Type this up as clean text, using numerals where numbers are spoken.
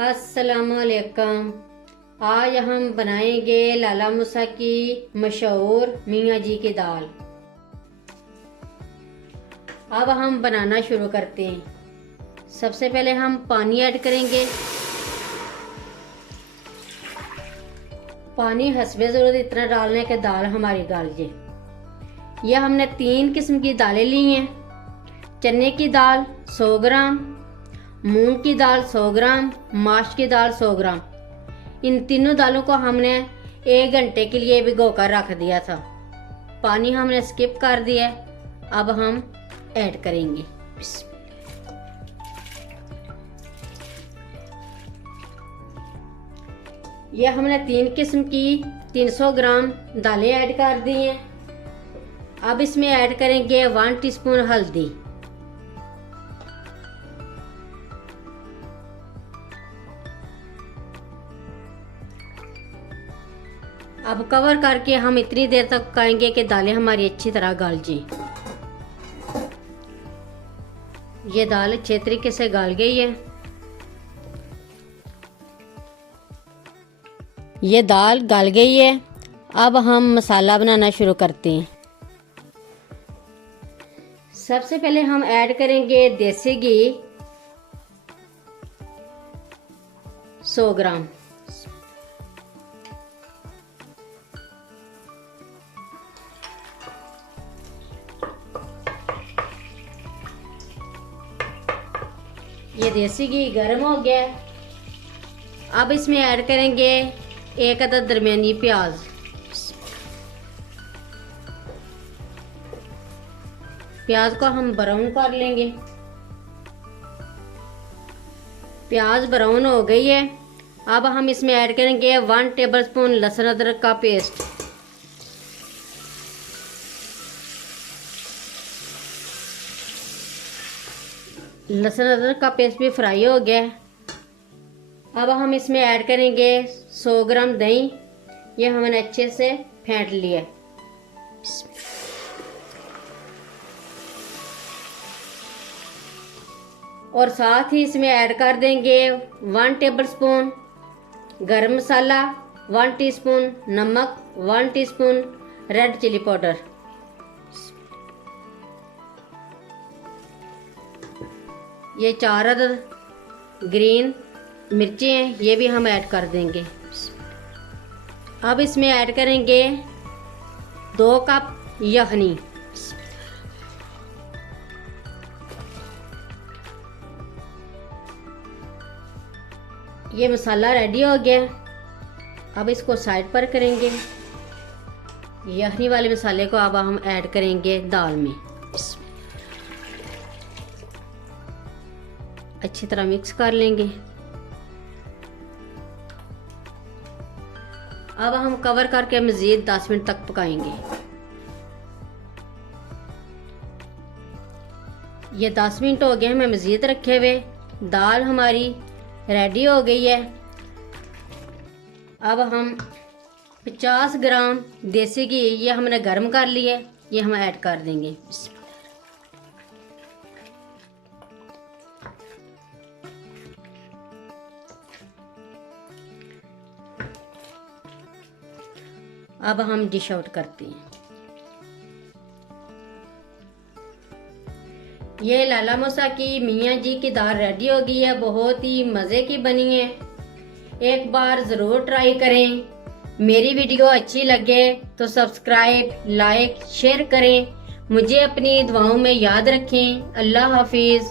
अस्सलामुअलैकुम। आज हम बनाएंगे लाला मूसा की मशहूर मियाँ जी की दाल। अब हम बनाना शुरू करते हैं। सबसे पहले हम पानी ऐड करेंगे। पानी हस्बे ज़रूरत इतना डालना है कि दाल हमारी गल जाए। यह हमने 3 किस्म की दालें ली हैं। चने की दाल 100 ग्राम, मूंग की दाल 100 ग्राम, माश की दाल 100 ग्राम। इन तीनों दालों को हमने 1 घंटे के लिए भिगो कर रख दिया था। पानी हमने स्किप कर दिया। अब हम ऐड करेंगे। यह हमने 3 किस्म की 300 ग्राम दालें ऐड कर दी हैं। अब इसमें ऐड करेंगे 1 टीस्पून हल्दी, अब कवर करके हम इतनी देर तक पकाएंगे कि दालें हमारी अच्छी तरह गल जाएं। ये दाल अच्छे तरीके से गल गई है। ये दाल गल गई है। अब हम मसाला बनाना शुरू करते हैं। सबसे पहले हम ऐड करेंगे देसी घी 100 ग्राम, ये देसी घी गर्म हो गया। अब इसमें ऐड करेंगे 1 अदद दरमियानी प्याज। प्याज को हम ब्राउन कर लेंगे। प्याज ब्राउन हो गई है। अब हम इसमें ऐड करेंगे 1 टेबलस्पून लहसुन अदरक का पेस्ट। लहसुन अदरक का पेस्ट भी फ्राई हो गया। अब हम इसमें ऐड करेंगे 100 ग्राम दही। ये हमने अच्छे से फेंट लिया। और साथ ही इसमें ऐड कर देंगे 1 टेबलस्पून गरम मसाला, 1 टीस्पून नमक, 1 टीस्पून रेड चिली पाउडर। ये 4 अदद ग्रीन मिर्ची हैं, ये भी हम ऐड कर देंगे। अब इसमें ऐड करेंगे 2 कप यखनी। ये मसाला रेडी हो गया। अब इसको साइड पर करेंगे। यखनी वाले मसाले को अब हम ऐड करेंगे दाल में। अच्छी तरह मिक्स कर लेंगे। अब हम कवर करके मज़ीद 10 मिनट तक पकाएंगे। ये 10 मिनट हो गए हमें मज़ीद रखे हुए। दाल हमारी रेडी हो गई है। अब हम 50 ग्राम देसी घी, ये हमने गर्म कर लिया, ये हम ऐड कर देंगे। अब हम डिश आउट करते हैं। ये लाला मूसा की मियाँ जी की दाल रेडी हो गई है। बहुत ही मज़े की बनी है। एक बार ज़रूर ट्राई करें। मेरी वीडियो अच्छी लगे तो सब्सक्राइब, लाइक, शेयर करें। मुझे अपनी दुआओं में याद रखें। अल्लाह हाफिज़।